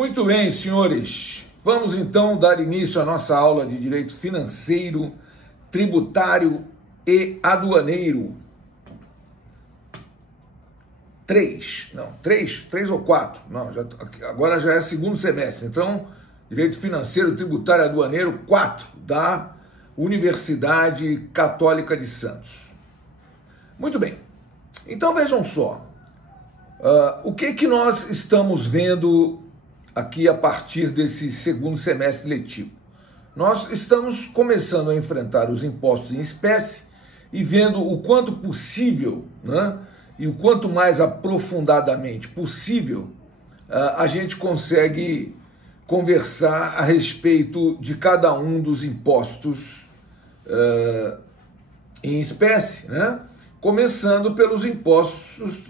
Muito bem, senhores. Vamos então dar início à nossa aula de Direito Financeiro, Tributário e Aduaneiro. Três ou quatro? Não, agora já é segundo semestre. Então, Direito Financeiro, Tributário e Aduaneiro 4, da Universidade Católica de Santos. Muito bem. Então, vejam só. O que nós estamos vendo aqui a partir desse segundo semestre letivo? Nós estamos começando a enfrentar os impostos em espécie e vendo o quanto possível, né, e o quanto mais aprofundadamente possível, a gente consegue conversar a respeito de cada um dos impostos em espécie, né? Começando pelos impostos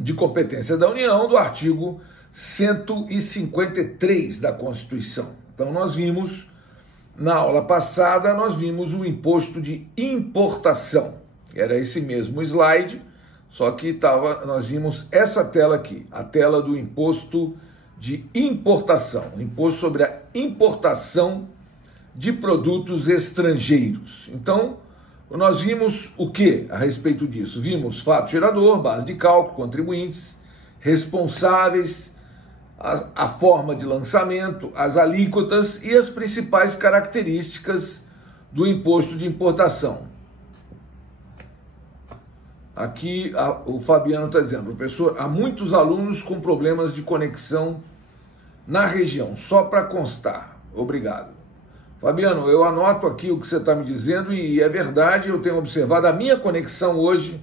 de competência da União, do artigo 153 da Constituição. Então, nós vimos, na aula passada, nós vimos o imposto de importação. Era esse mesmo slide, só que nós vimos essa tela aqui, a tela do imposto de importação, o imposto sobre a importação de produtos estrangeiros. Então, nós vimos o que a respeito disso? Vimos fato gerador, base de cálculo, contribuintes, responsáveis, a forma de lançamento, as alíquotas e as principais características do imposto de importação. Aqui o Fabiano está dizendo, professor, há muitos alunos com problemas de conexão na região, só para constar. Obrigado. Fabiano, eu anoto aqui o que você está me dizendo e é verdade, eu tenho observado a minha conexão hoje,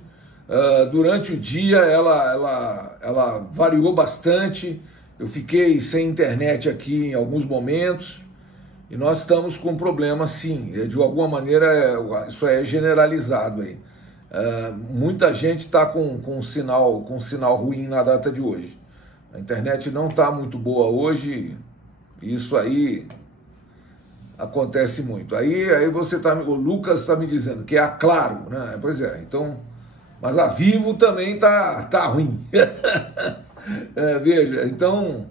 durante o dia, ela variou bastante, eu fiquei sem internet aqui em alguns momentos e nós estamos com problema sim, de alguma maneira isso é generalizado aí. Muita gente está com sinal ruim na data de hoje. A internet não está muito boa hoje, isso aí acontece muito. Aí você o Lucas está me dizendo que é a Claro, né? Pois é, então, mas a Vivo também tá ruim. Veja, então,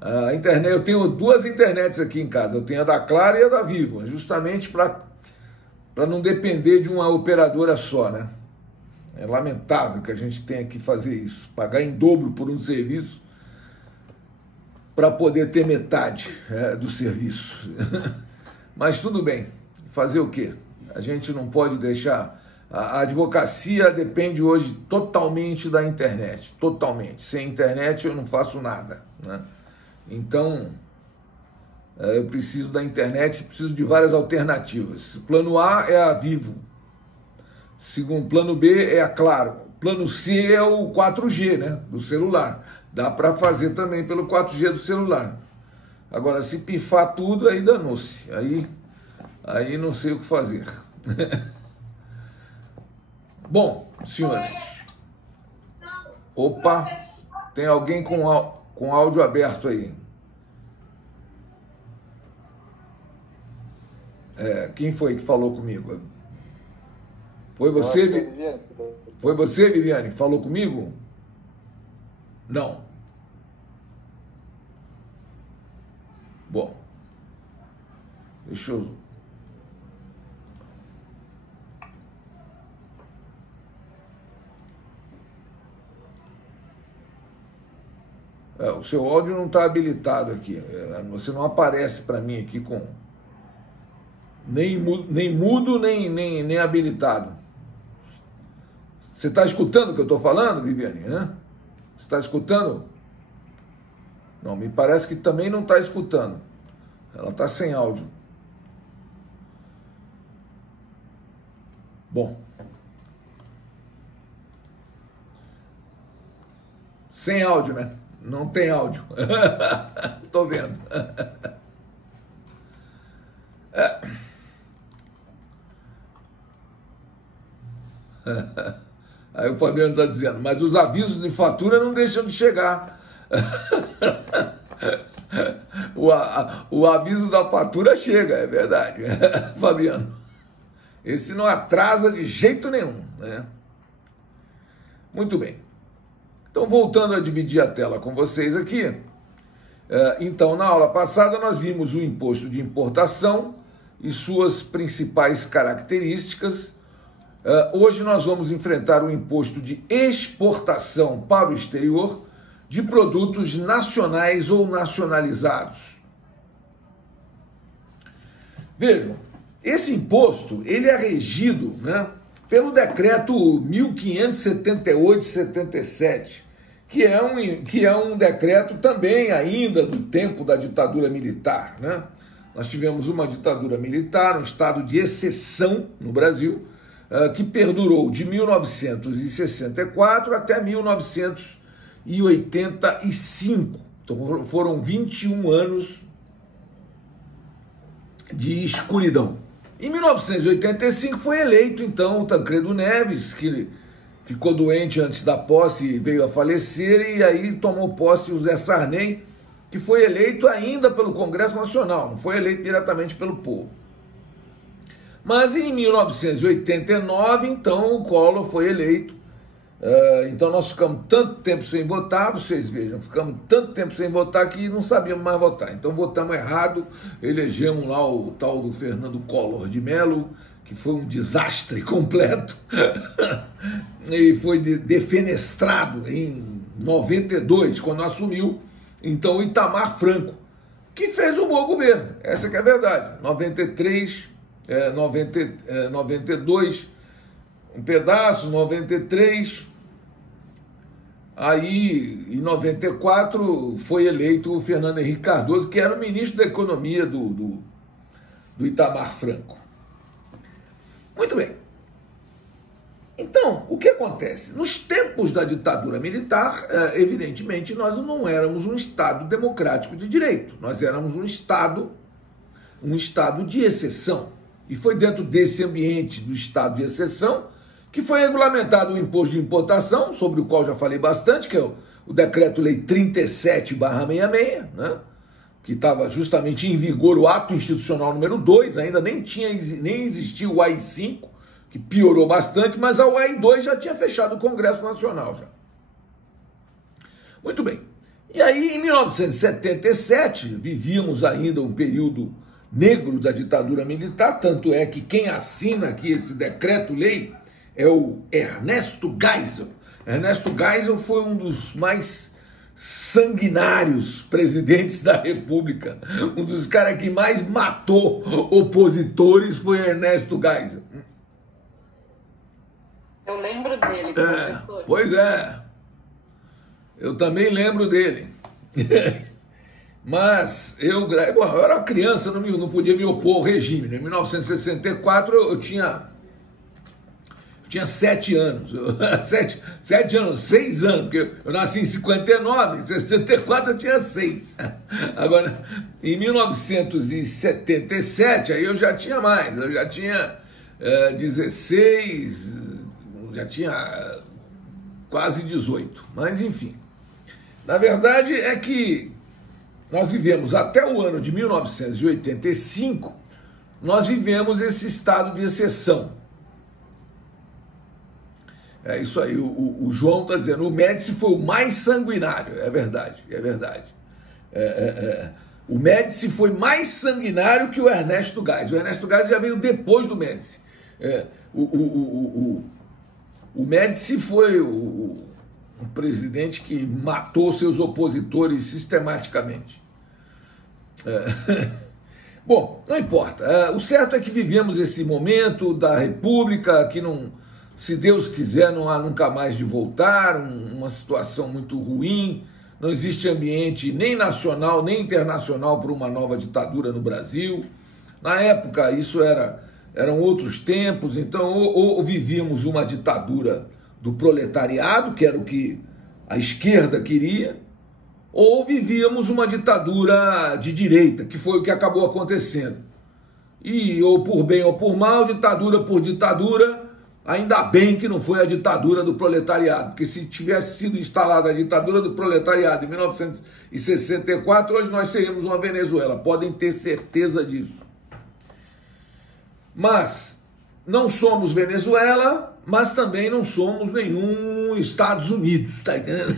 a internet, eu tenho duas internets aqui em casa, eu tenho a da Claro e a da Vivo, justamente para não depender de uma operadora só, né? É lamentável que a gente tenha que fazer isso, pagar em dobro por um serviço para poder ter metade do serviço. Mas tudo bem, fazer o quê? A gente não pode deixar... A advocacia depende hoje totalmente da internet, totalmente. Sem internet eu não faço nada, né? Então, eu preciso da internet, preciso de várias alternativas. Plano A é a Vivo, segundo plano B é a Claro, plano C é o 4G, né, do celular. Dá para fazer também pelo 4G do celular. Agora, se pifar tudo, aí danou-se. Aí não sei o que fazer. Bom, senhores. Opa, tem alguém com áudio aberto aí. Quem foi que falou comigo? Foi você, Foi você, Viviane? Falou comigo? Não. Bom, deixa eu... o seu áudio não está habilitado aqui. Você não aparece para mim aqui com... Nem mudo, nem habilitado. Você está escutando o que eu estou falando, Viviane? Né? Você está escutando? Não, me parece que também não está escutando. Ela está sem áudio. Bom. Sem áudio, né? Não tem áudio. Estou vendo. Aí o Fabiano está dizendo, mas os avisos de fatura não deixam de chegar. O aviso da fatura chega, é verdade, Fabiano. Esse não atrasa de jeito nenhum, né? Muito bem. Então, voltando a dividir a tela com vocês aqui, então, na aula passada nós vimos o imposto de importação e suas principais características. Hoje nós vamos enfrentar o imposto de exportação para o exterior de produtos nacionais ou nacionalizados. Vejam, esse imposto ele é regido, né, pelo decreto 1578/77, que é um decreto também ainda do tempo da ditadura militar, né? Nós tivemos uma ditadura militar, um estado de exceção no Brasil, que perdurou de 1964 até 1985. Então foram 21 anos de escuridão. Em 1985 foi eleito, então, o Tancredo Neves, que ficou doente antes da posse e veio a falecer, e aí tomou posse o Zé Sarney, que foi eleito ainda pelo Congresso Nacional, não foi eleito diretamente pelo povo. Mas em 1989, então, o Collor foi eleito. Então nós ficamos tanto tempo sem votar, vocês vejam, ficamos tanto tempo sem votar que não sabíamos mais votar. Então votamos errado, elegemos lá o tal do Fernando Collor de Mello, que foi um desastre completo, e foi defenestrado em 92, quando assumiu, então, o Itamar Franco, que fez um bom governo, essa que é a verdade. 93, 92, um pedaço, 93, aí em 94 foi eleito o Fernando Henrique Cardoso, que era o ministro da Economia do Itamar Franco. Muito bem. Então, o que acontece? Nos tempos da ditadura militar, evidentemente, nós não éramos um Estado democrático de direito, nós éramos um Estado de exceção. E foi dentro desse ambiente do Estado de exceção que foi regulamentado o imposto de importação, sobre o qual já falei bastante, que é o Decreto-Lei 37/66, né? Que estava justamente em vigor o ato institucional número 2, ainda nem existia o AI-5, que piorou bastante, mas o AI-2 já tinha fechado o Congresso Nacional já. Muito bem. E aí, em 1977, vivíamos ainda um período negro da ditadura militar, tanto é que quem assina aqui esse decreto-lei é o Ernesto Geisel. Ernesto Geisel foi um dos mais sanguinários presidentes da República. Um dos caras que mais matou opositores foi Ernesto Geisel. Eu lembro dele, professor. Pois é. Eu também lembro dele. Mas eu era uma criança, não podia me opor ao regime. Em 1964 eu tinha 7 anos. 7 anos, 6 anos, porque eu nasci em 59, em 64 eu tinha 6. Agora, em 1977, aí eu já tinha mais, eu já tinha 16, já tinha quase 18. Mas, enfim, na verdade é que nós vivemos até o ano de 1985, nós vivemos esse estado de exceção. É isso aí, o João está dizendo, o Médici foi o mais sanguinário, é verdade, é verdade. O Médici foi mais sanguinário que o Ernesto Geisel. O Ernesto Geisel já veio depois do Médici. O Médici foi o presidente que matou seus opositores sistematicamente. Bom, não importa. O certo é que vivemos esse momento da República que não... Se Deus quiser, não há nunca mais de voltar, uma situação muito ruim, não existe ambiente nem nacional, nem internacional para uma nova ditadura no Brasil. Na época, eram outros tempos, então ou vivíamos uma ditadura do proletariado, que era o que a esquerda queria, ou vivíamos uma ditadura de direita, que foi o que acabou acontecendo. E, ou por bem ou por mal, ditadura por ditadura, ainda bem que não foi a ditadura do proletariado, porque se tivesse sido instalada a ditadura do proletariado em 1964, hoje nós seríamos uma Venezuela, podem ter certeza disso. Mas, não somos Venezuela, mas também não somos nenhum Estados Unidos, tá entendendo?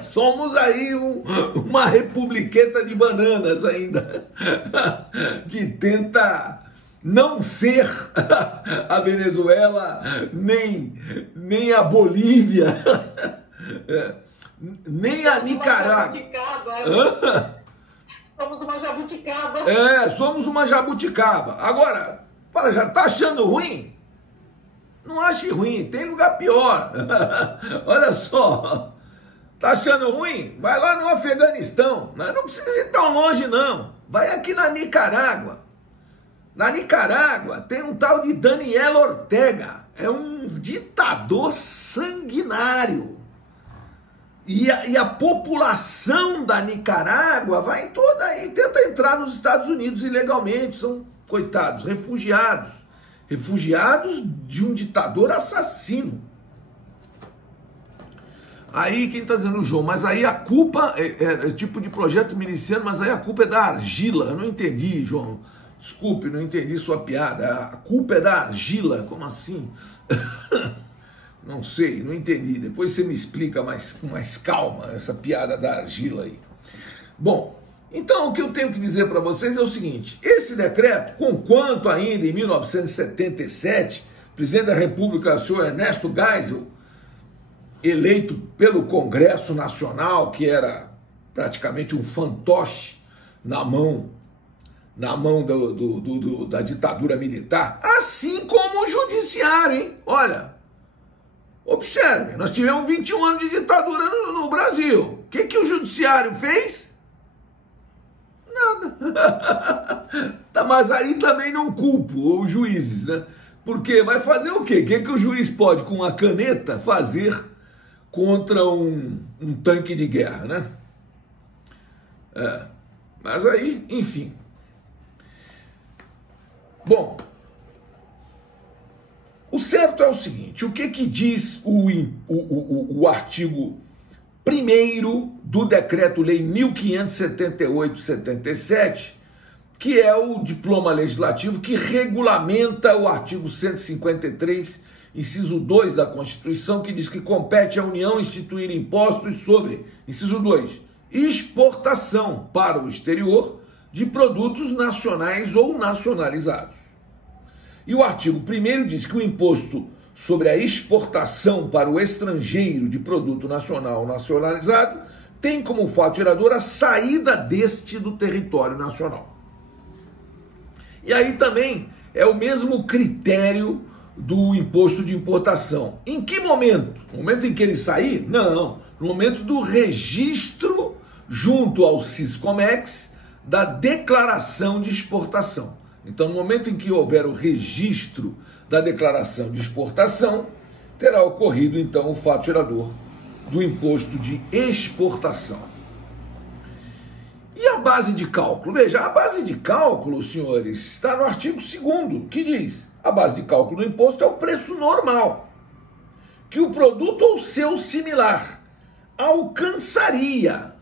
Somos aí uma republiqueta de bananas ainda, que tenta não ser a Venezuela, nem a Bolívia, nem a Nicarágua. Somos uma jabuticaba. Somos uma jabuticaba. Agora, já tá achando ruim? Não ache ruim, tem lugar pior. Olha só, tá achando ruim? Vai lá no Afeganistão, mas não precisa ir tão longe não. Vai aqui na Nicarágua. Na Nicarágua tem um tal de Daniel Ortega, é um ditador sanguinário. E a população da Nicarágua vai toda aí, tenta entrar nos Estados Unidos ilegalmente, são, coitados, refugiados de um ditador assassino. Aí quem está dizendo, João, mas aí a culpa é tipo de projeto miliciano, mas aí a culpa é da argila. Eu não entendi, João. Desculpe, não entendi sua piada. A culpa é da argila, como assim? Não sei, não entendi. Depois você me explica com mais calma essa piada da argila aí. Bom, então o que eu tenho que dizer para vocês é o seguinte: esse decreto, conquanto ainda em 1977, o presidente da República, o senhor Ernesto Geisel, eleito pelo Congresso Nacional, que era praticamente um fantoche na mão da ditadura militar, assim como o judiciário, hein? Olha, observe, nós tivemos 21 anos de ditadura no Brasil. O que o judiciário fez? Nada. Mas aí também não culpo os juízes, né? Porque vai fazer o quê? O que o juiz pode, com a caneta, fazer contra um tanque de guerra, né? Mas aí, enfim. Bom, o certo é o seguinte: o que diz o artigo 1º do Decreto-Lei 1578/77, que é o diploma legislativo que regulamenta o artigo 153, inciso 2 da Constituição, que diz que compete à União instituir impostos sobre, inciso 2, exportação para o exterior de produtos nacionais ou nacionalizados. E o artigo 1º diz que o imposto sobre a exportação para o estrangeiro de produto nacional ou nacionalizado tem como fato gerador a saída deste do território nacional. E aí também é o mesmo critério do imposto de importação. Em que momento? No momento em que ele sair? Não, no momento do registro junto ao Siscomex da declaração de exportação. Então, no momento em que houver o registro da declaração de exportação, terá ocorrido, então, o fato gerador do imposto de exportação. E a base de cálculo? Veja, a base de cálculo, senhores, está no artigo 2º, que diz: a base de cálculo do imposto é o preço normal que o produto ou seu similar alcançaria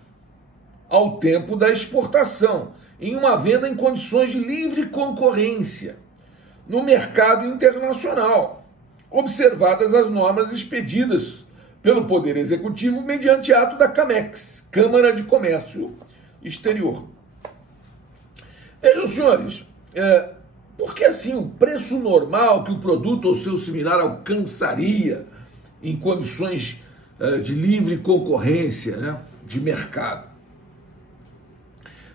ao tempo da exportação, em uma venda em condições de livre concorrência no mercado internacional, observadas as normas expedidas pelo Poder Executivo mediante ato da CAMEX, Câmara de Comércio Exterior. Vejam, senhores, porque assim o preço normal que o produto ou seu similar alcançaria em condições de livre concorrência, né, de mercado?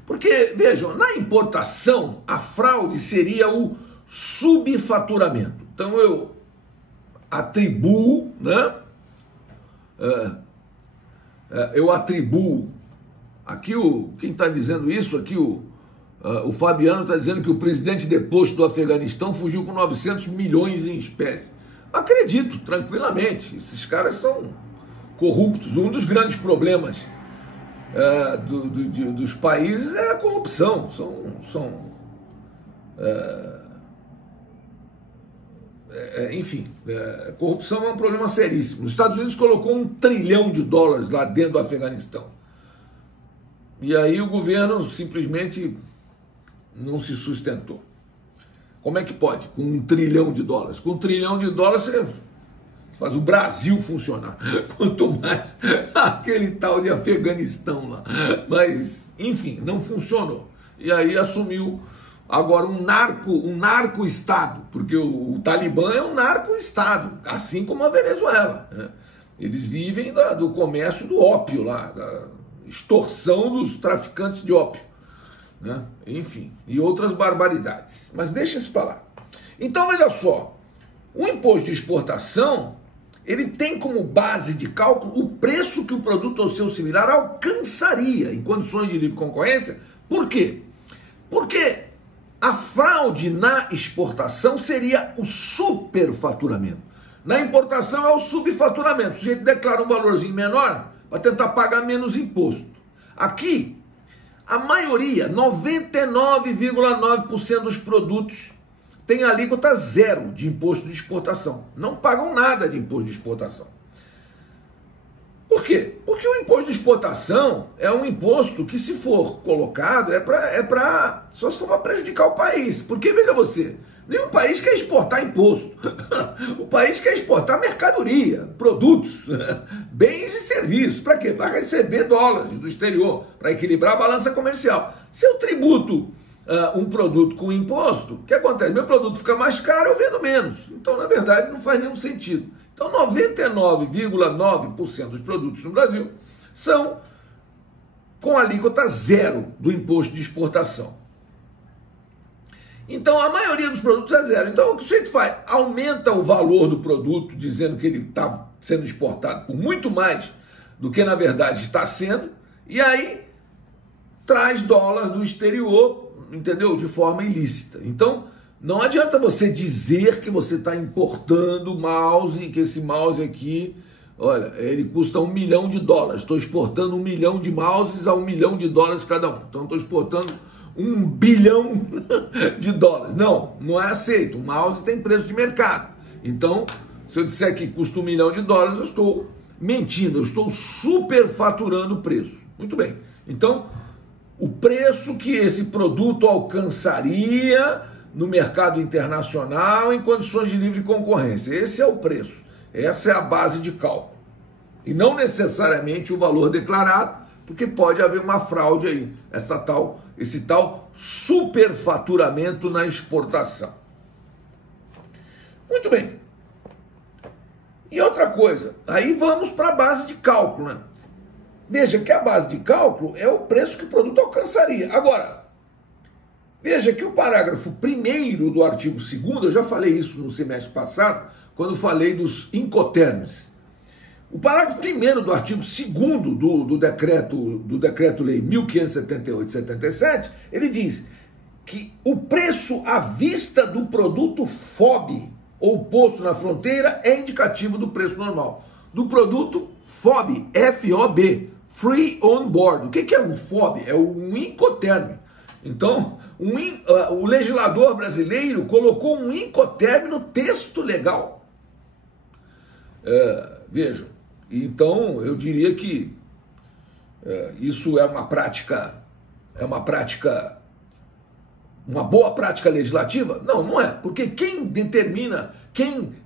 Porque, vejam, na importação, a fraude seria o subfaturamento. Então, eu atribuo, né? Eu atribuo, aqui quem está dizendo isso, aqui o Fabiano está dizendo que o presidente deposto do Afeganistão fugiu com 900 milhões em espécie. Acredito, tranquilamente, esses caras são corruptos. Um dos grandes problemas dos países é a corrupção. Enfim, corrupção é um problema seríssimo. Os Estados Unidos colocou $1 trilhão lá dentro do Afeganistão. E aí o governo simplesmente não se sustentou. Como é que pode? Com $1 trilhão. Com $1 trilhão você faz o Brasil funcionar. Quanto mais aquele tal de Afeganistão lá. Mas, enfim, não funcionou. E aí assumiu agora um narco-estado, porque o Talibã é um narco-estado, assim como a Venezuela, né? Eles vivem do comércio do ópio lá, da extorsão dos traficantes de ópio, né? Enfim, e outras barbaridades. Mas deixa isso para lá. Então, veja só, o imposto de exportação, ele tem como base de cálculo o preço que o produto ou seu similar alcançaria em condições de livre concorrência. Por quê? Porque a fraude na exportação seria o superfaturamento. Na importação é o subfaturamento. O sujeito declara um valorzinho menor para tentar pagar menos imposto. Aqui, a maioria, 99,9% dos produtos tem alíquota zero de imposto de exportação. Não pagam nada de imposto de exportação. Por quê? Porque o imposto de exportação é um imposto que, se for colocado, só se for para prejudicar o país. Porque, veja você, nenhum país quer exportar imposto. O país quer exportar mercadoria, produtos, bens e serviços. Para quê? Para receber dólares do exterior, para equilibrar a balança comercial. Se eu tributo um produto com imposto, o que acontece? Meu produto fica mais caro, eu vendo menos. Então, na verdade, não faz nenhum sentido. Então, 99,9% dos produtos no Brasil são com alíquota zero do imposto de exportação. Então, a maioria dos produtos é zero. Então, o que o sujeito faz? Aumenta o valor do produto, dizendo que ele está sendo exportado por muito mais do que, na verdade, está sendo, e aí traz dólar do exterior, entendeu? De forma ilícita. Então, não adianta você dizer que você está importando mouse, que esse mouse aqui, olha, ele custa $1 milhão. Estou exportando 1 milhão de mouses a $1 milhão cada um. Então, estou exportando $1 bilhão. Não, não é aceito. O mouse tem preço de mercado. Então, se eu disser que custa $1 milhão, eu estou mentindo, eu estou superfaturando o preço. Muito bem. Então, o preço que esse produto alcançaria no mercado internacional em condições de livre concorrência. Esse é o preço, essa é a base de cálculo. E não necessariamente o valor declarado, porque pode haver uma fraude aí, esse tal superfaturamento na exportação. Muito bem. E outra coisa, aí vamos para a base de cálculo, né? Veja que a base de cálculo é o preço que o produto alcançaria. Agora, veja que o parágrafo 1º do artigo 2º, eu já falei isso no semestre passado, quando falei dos incoterms. O parágrafo 1º do artigo 2º do Decreto-Lei 1578/77, ele diz que o preço à vista do produto FOB, ou posto na fronteira, é indicativo do preço normal. Do produto FOB, F-O-B, Free On Board. O que é um FOB? É um incoterm. Então, o legislador brasileiro colocou um incoterm no texto legal. Vejam, então eu diria que isso é uma boa prática legislativa? Não, não é, porque quem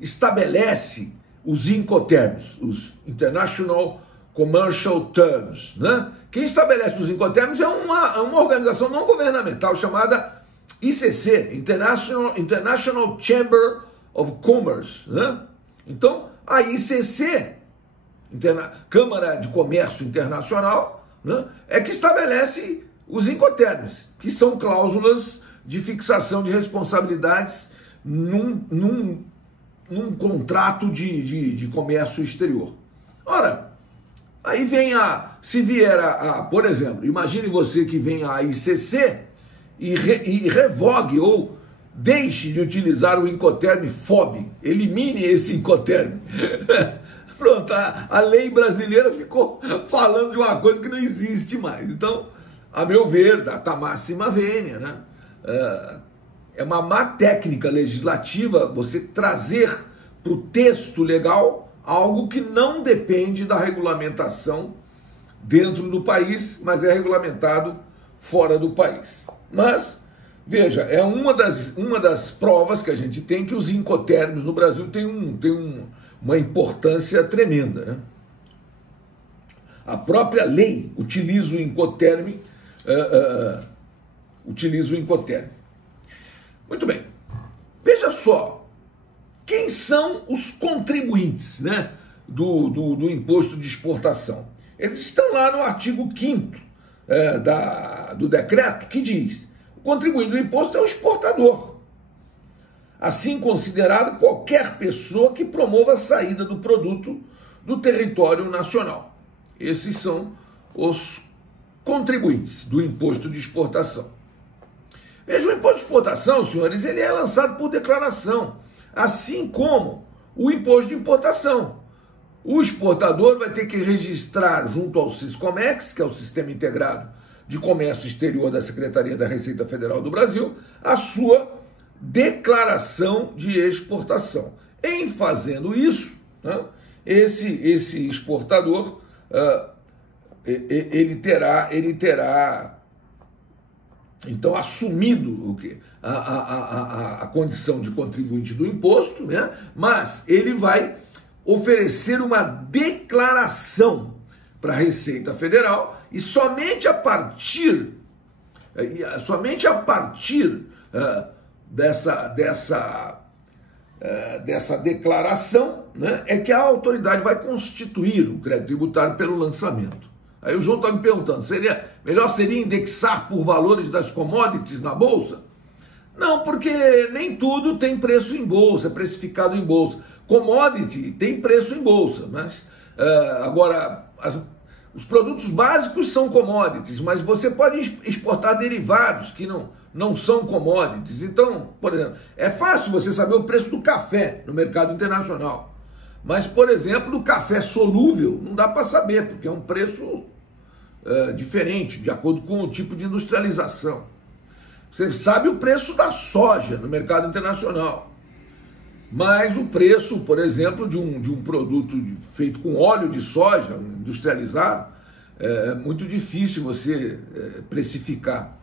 estabelece os incoterms, os International Commercial Terms, né? Quem estabelece os incoterms é uma organização não governamental chamada ICC, International Chamber of Commerce, né? Então, a ICC, Câmara de Comércio Internacional, né, é que estabelece os incoterms, que são cláusulas de fixação de responsabilidades num contrato de comércio exterior. Ora, aí vem se vier por exemplo, imagine você que vem a ICC e revogue ou deixe de utilizar o incoterm FOB, elimine esse incoterm. Pronto, a lei brasileira ficou falando de uma coisa que não existe mais. Então, a meu ver, data máxima vênia, né? É uma má técnica legislativa você trazer para o texto legal algo que não depende da regulamentação dentro do país, mas é regulamentado fora do país. Mas Veja, é uma das provas que a gente tem que os incotérmicos no Brasil têm uma importância tremenda, né? A própria lei utiliza o Incoterm, Muito bem. Veja só, quem são os contribuintes, né, do imposto de exportação? Eles estão lá no artigo 5º do decreto, que diz: o contribuinte do imposto é o exportador, assim considerado qualquer pessoa que promova a saída do produto do território nacional. Esses são os contribuintes do imposto de exportação. Veja, o imposto de exportação, senhores, ele é lançado por declaração, assim como o imposto de importação. O exportador vai ter que registrar junto ao Siscomex, que é o Sistema Integrado de Comércio Exterior da Secretaria da Receita Federal do Brasil, a sua declaração de exportação. Em fazendo isso, né, esse exportador ele terá então assumido o quê? A condição de contribuinte do imposto, né? Mas ele vai oferecer uma declaração para a Receita Federal e somente a partir dessa declaração, né, é que a autoridade vai constituir o crédito tributário pelo lançamento. Aí o João está me perguntando, melhor seria indexar por valores das commodities na Bolsa? Não, porque nem tudo tem preço em Bolsa, é precificado em Bolsa. Commodity tem preço em Bolsa, mas agora os produtos básicos são commodities, mas você pode exportar derivados que não são commodities. Então, por exemplo, é fácil você saber o preço do café no mercado internacional. Mas, por exemplo, do café solúvel não dá para saber, porque é um preço diferente, de acordo com o tipo de industrialização. Você sabe o preço da soja no mercado internacional. Mas o preço, por exemplo, de um produto feito com óleo de soja industrializado, é muito difícil você precificar.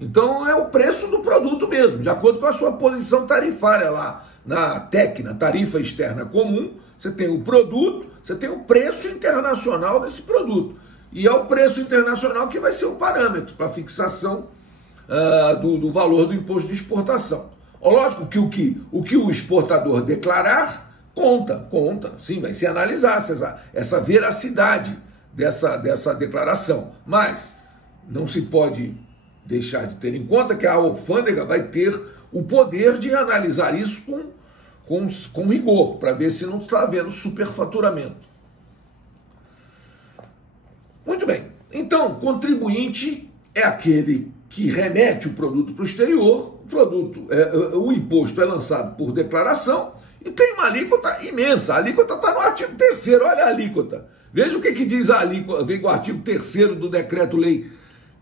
Então é o preço do produto mesmo, de acordo com a sua posição tarifária lá na TEC, na Tarifa Externa Comum. Você tem o produto, você tem o preço internacional desse produto. E é o preço internacional que vai ser o parâmetro para a fixação do valor do imposto de exportação. Lógico que o que o exportador declarar conta, sim, vai se analisar essa veracidade dessa declaração. Mas não se pode deixar de ter em conta que a alfândega vai ter o poder de analisar isso com rigor, para ver se não está havendo superfaturamento. Muito bem, então, contribuinte é aquele que remete o produto para o exterior, o imposto é lançado por declaração e tem uma alíquota imensa. A alíquota está no artigo 3º, olha a alíquota. Veja o que diz a alíquota, vem o artigo 3º do Decreto-Lei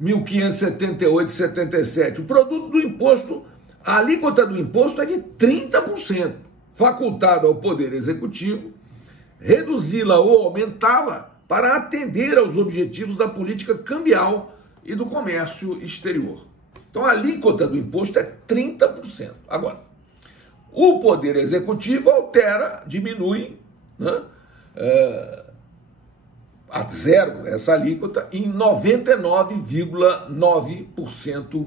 1578/77. O produto do imposto, a alíquota do imposto é de 30%, facultado ao Poder Executivo reduzi-la ou aumentá-la para atender aos objetivos da política cambial e do comércio exterior. Então a alíquota do imposto é 30%. Agora, o Poder Executivo altera, diminui, né, a zero essa alíquota em 99,9%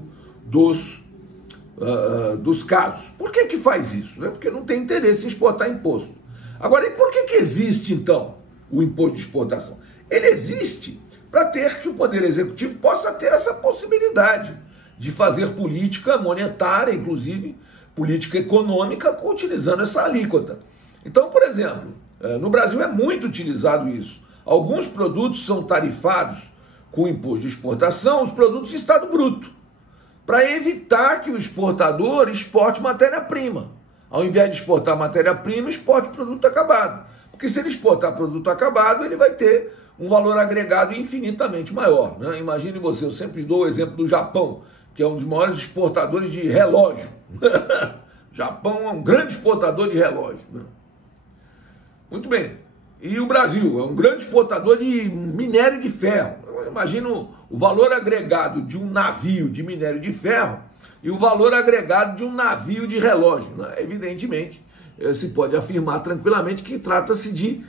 dos casos. Por que faz isso? Né? Porque não tem interesse em exportar imposto. Agora, e por que existe, então, o imposto de exportação? Ele existe para ter que o Poder Executivo possa ter essa possibilidade de fazer política monetária, inclusive política econômica, utilizando essa alíquota. Então, por exemplo, no Brasil é muito utilizado isso. Alguns produtos são tarifados com imposto de exportação, os produtos em estado bruto, para evitar que o exportador exporte matéria-prima. Ao invés de exportar matéria-prima, exporte produto acabado. Porque se ele exportar produto acabado, ele vai ter um valor agregado infinitamente maior, né? Imagine você, eu sempre dou o exemplo do Japão, que é um dos maiores exportadores de relógio. O Japão é um grande exportador de relógio, né? Muito bem. E o Brasil é um grande exportador de minério de ferro. Imagina o valor agregado de um navio de minério de ferro e o valor agregado de um navio de relógio, né? Evidentemente, se pode afirmar tranquilamente que trata-se de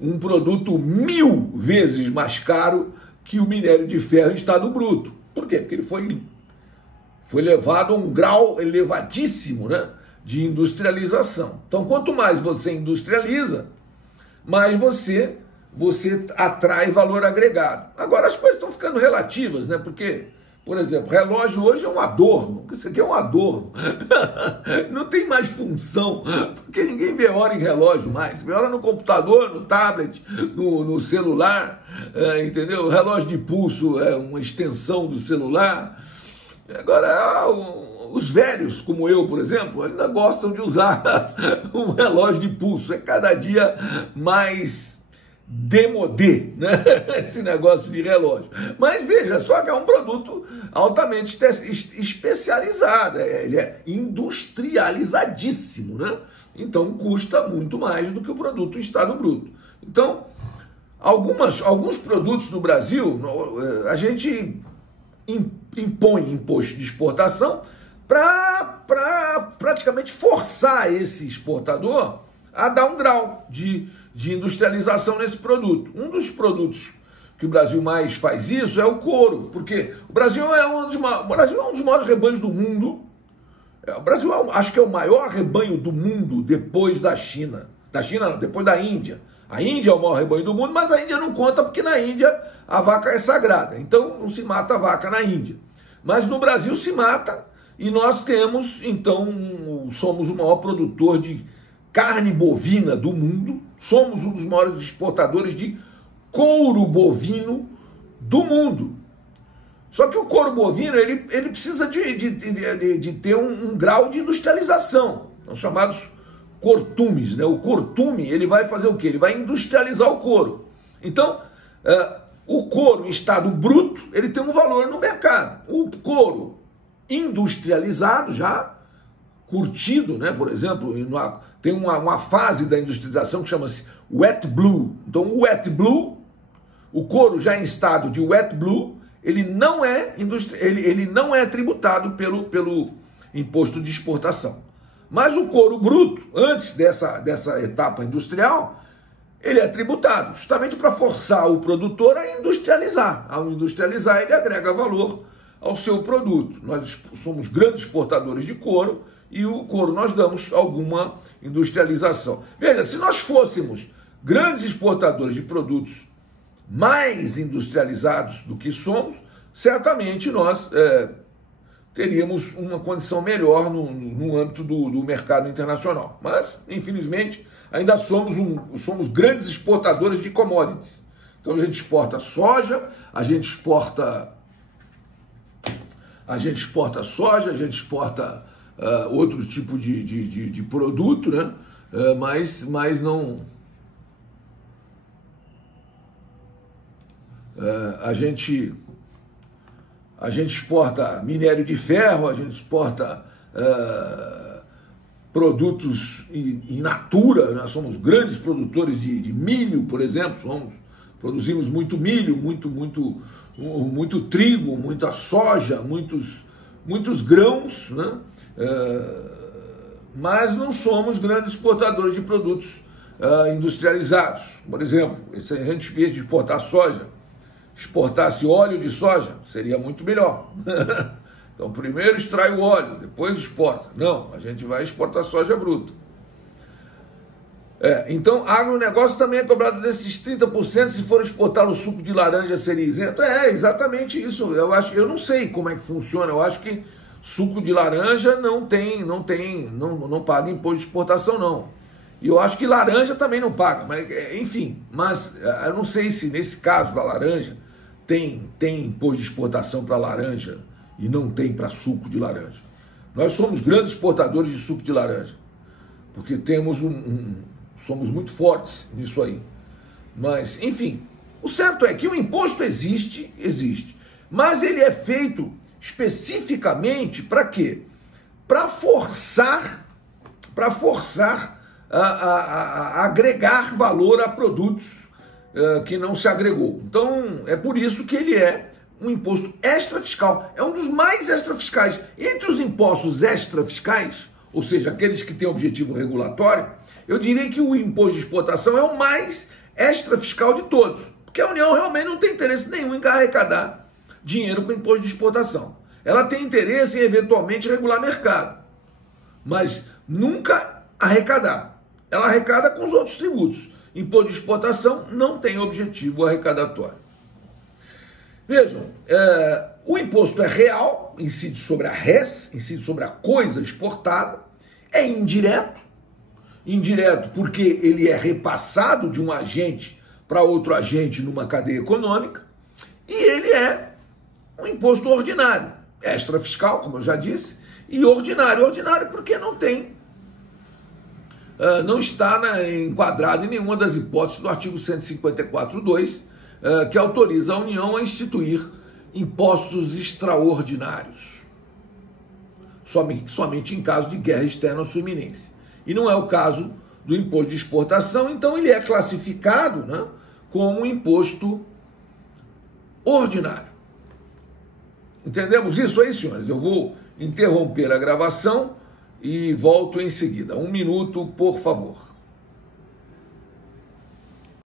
um produto 1000 vezes mais caro que o minério de ferro em estado bruto. Por quê? Porque ele foi levado a um grau elevadíssimo, né, de industrialização. Então, quanto mais você industrializa, mais você atrai valor agregado. Agora, as coisas estão ficando relativas, né? Porque, por exemplo, relógio hoje é um adorno. Isso aqui é um adorno. Não tem mais função, porque ninguém vê hora em relógio mais. Vê hora no computador, no tablet, no celular, entendeu? O relógio de pulso é uma extensão do celular. Agora, os velhos, como eu, por exemplo, ainda gostam de usar um relógio de pulso. É cada dia mais demodê, né? Esse negócio de relógio. Mas veja, só que é um produto altamente especializado, ele é industrializadíssimo, né? Então custa muito mais do que o produto em estado bruto. Então, alguns produtos no Brasil, a gente impõe imposto de exportação para praticamente forçar esse exportador a dar um grau de industrialização nesse produto. Um dos produtos que o Brasil mais faz isso é o couro, porque o Brasil é um dos maiores rebanhos do mundo. O Brasil acho que é o maior rebanho do mundo depois da China. Da China não, depois da Índia. A Índia é o maior rebanho do mundo, mas a Índia não conta porque na Índia a vaca é sagrada. Então não se mata a vaca na Índia. Mas no Brasil se mata e nós temos, então, somos o maior produtor de carne bovina do mundo, somos um dos maiores exportadores de couro bovino do mundo. Só que o couro bovino, ele precisa de ter um grau de industrialização, os chamados cortumes, né? O cortume, ele vai fazer o quê? Ele vai industrializar o couro. Então, o couro em estado bruto, ele tem um valor no mercado. O couro industrializado já, curtido, né? Por exemplo, tem uma fase da industrialização que chama-se wet blue. Então, o wet blue, o couro já em estado de wet blue, ele não é tributado pelo imposto de exportação. Mas o couro bruto, antes dessa etapa industrial, ele é tributado, justamente para forçar o produtor a industrializar. Ao industrializar, ele agrega valor ao seu produto. Nós somos grandes exportadores de couro, e o couro nós damos alguma industrialização. Veja, se nós fôssemos grandes exportadores de produtos mais industrializados do que somos, certamente nós teríamos uma condição melhor no âmbito do mercado internacional. Mas, infelizmente, ainda somos grandes exportadores de commodities. Então a gente exporta soja, a gente exporta outro tipo de produto, né? Mas não... A gente exporta minério de ferro, a gente exporta produtos in natura. Nós somos grandes produtores de milho, por exemplo, produzimos muito milho, muito trigo, muita soja, muitos grãos, né? Mas não somos grandes exportadores de produtos industrializados. Por exemplo, se a gente viesse de exportar soja, exportasse óleo de soja, seria muito melhor. Então, primeiro extrai o óleo, depois exporta. Não, a gente vai exportar soja bruta. Então, agronegócio também é cobrado desses 30%, se for exportar o suco de laranja seria isento. É exatamente isso. Eu não sei como é que funciona. Eu acho que suco de laranja não paga imposto de exportação, não. E eu acho que laranja também não paga, mas enfim, eu não sei se nesse caso da laranja tem imposto de exportação para laranja e não tem para suco de laranja. Nós somos grandes exportadores de suco de laranja, porque somos muito fortes nisso aí. Mas, enfim, o certo é que o imposto existe, mas ele é feito especificamente para quê? Para forçar a agregar valor a produtos que não se agregou. Então, é por isso que ele é um imposto extrafiscal. É um dos mais extrafiscais. Entre os impostos extrafiscais, ou seja, aqueles que têm objetivo regulatório, eu diria que o imposto de exportação é o mais extrafiscal de todos, porque a União realmente não tem interesse nenhum em arrecadar dinheiro com imposto de exportação. Ela tem interesse em eventualmente regular mercado, mas nunca arrecadar. Ela arrecada com os outros tributos. Imposto de exportação não tem objetivo arrecadatório. Vejam, o imposto é real, incide sobre a res, incide sobre a coisa exportada, é indireto. Indireto porque ele é repassado de um agente para outro agente numa cadeia econômica, e ele é um imposto ordinário, extrafiscal, como eu já disse, e ordinário. Ordinário porque não está enquadrado em nenhuma das hipóteses do artigo 154.2, que autoriza a União a instituir impostos extraordinários, somente em caso de guerra externa ou sua iminência. E não é o caso do imposto de exportação, então ele é classificado, né, como um imposto ordinário. Entendemos isso aí, senhores? Eu vou interromper a gravação e volto em seguida. 1 minuto, por favor.